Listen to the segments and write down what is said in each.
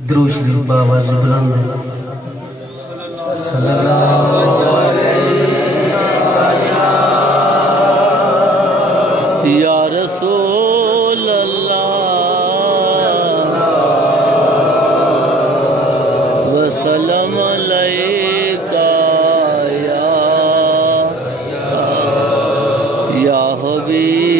درود شریف بآواز بلند صلی اللہ علیہ یا رسول اللہ وسلم علیکہ یا حبیب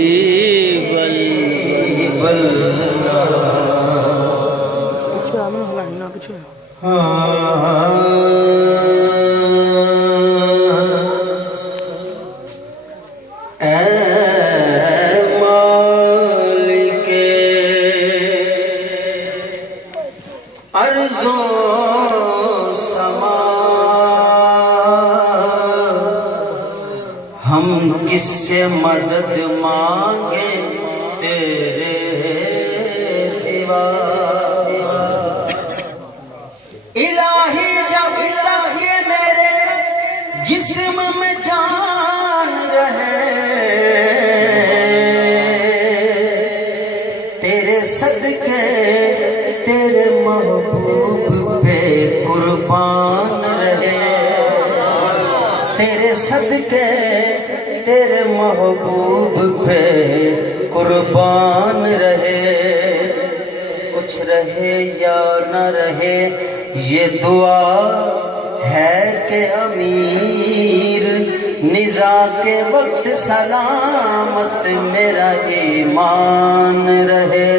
ارض و سما ہم کس سے مدد مانگے تیرے سوا الہی جب تک کہ میرے جسم میں جان رہے تیرے صدقے تیرے محبوب پہ قربان رہے تیرے صدقے تیرے محبوب پہ قربان رہے کچھ رہے یا نہ رہے یہ دعا ہے کہ امیر نزا کے وقت سلامت میرا ایمان رہے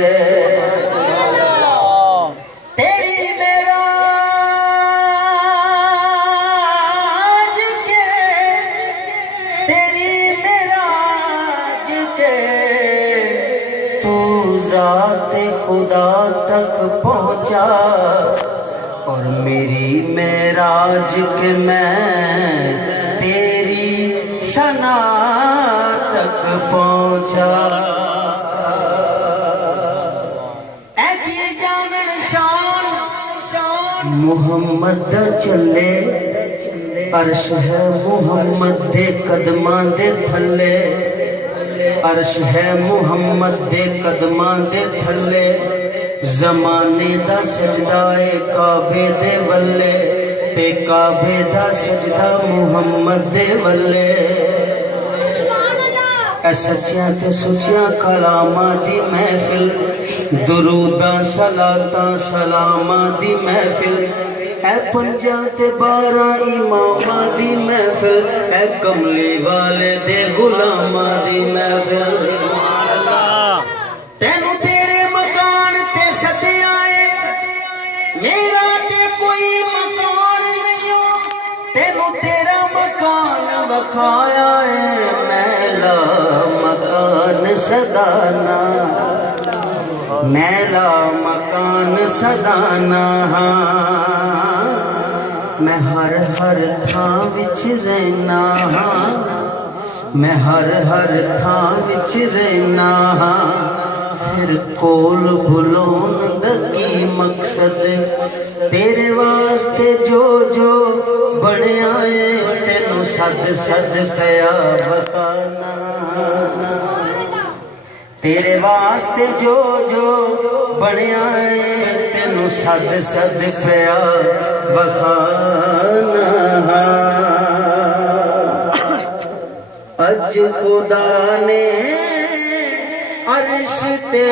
ذات خدا تک پہنچا اور میری معراج کے میں تیری ثنا تک پہنچا ایسی جانن شان محمد چلے عرش ہے محمد دے قدمان دے تھلے عرش ہے محمد دے قدمان دے تھلے زمانے دا سجدہ کعبے دے ولے تے کعبے دا سجدہ محمد دے ولے اے سچیاں تے سچیاں کلاماں دی محفل دروداں صلاتاں سلاماں دی محفل اے پنجاں تے 12 اماماں دی محفل اے کملی والے دے غلاماں دی محفل تینوں تیرے مکان تے سدیا اے میرا تے کوئی مکان نہیں تینوں تیرا مکان وکھایا اے میلا مکان صدانا میلا مکان صدانا میں ہر تھاں وچ رہنا ہاں میں ہر تھاں وچ رہنا ہاں پھر کول بھلون دا کی مقصد تیرے واسطے جو بنیا ہے تینوں صد پیا بکانا تیرے واسطے جو بنیا ہے تینوں صد پیا بکانا اج خدا نے عرش تے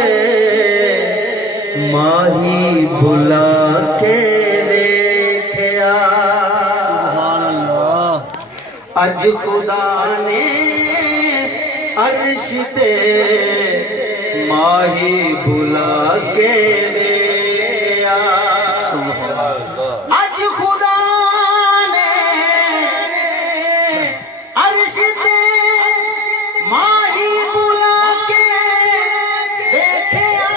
ماہی بلا کے ویکھیا اج خدا نے عرش تے ماہی بلا کے ویکھیا اج خدا نے عرش تے ماہی بلا کے دیکھیا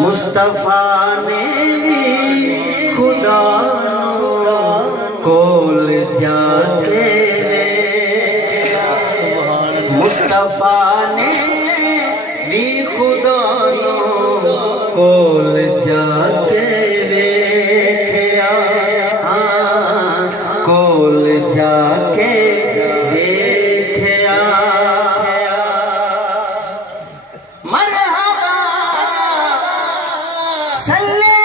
مصطفیٰ نے بھی خدا کول جا کے مصطفیٰ نے بھی خدا کول جا کے ویکھیا کول جا کے دیکھیا صلی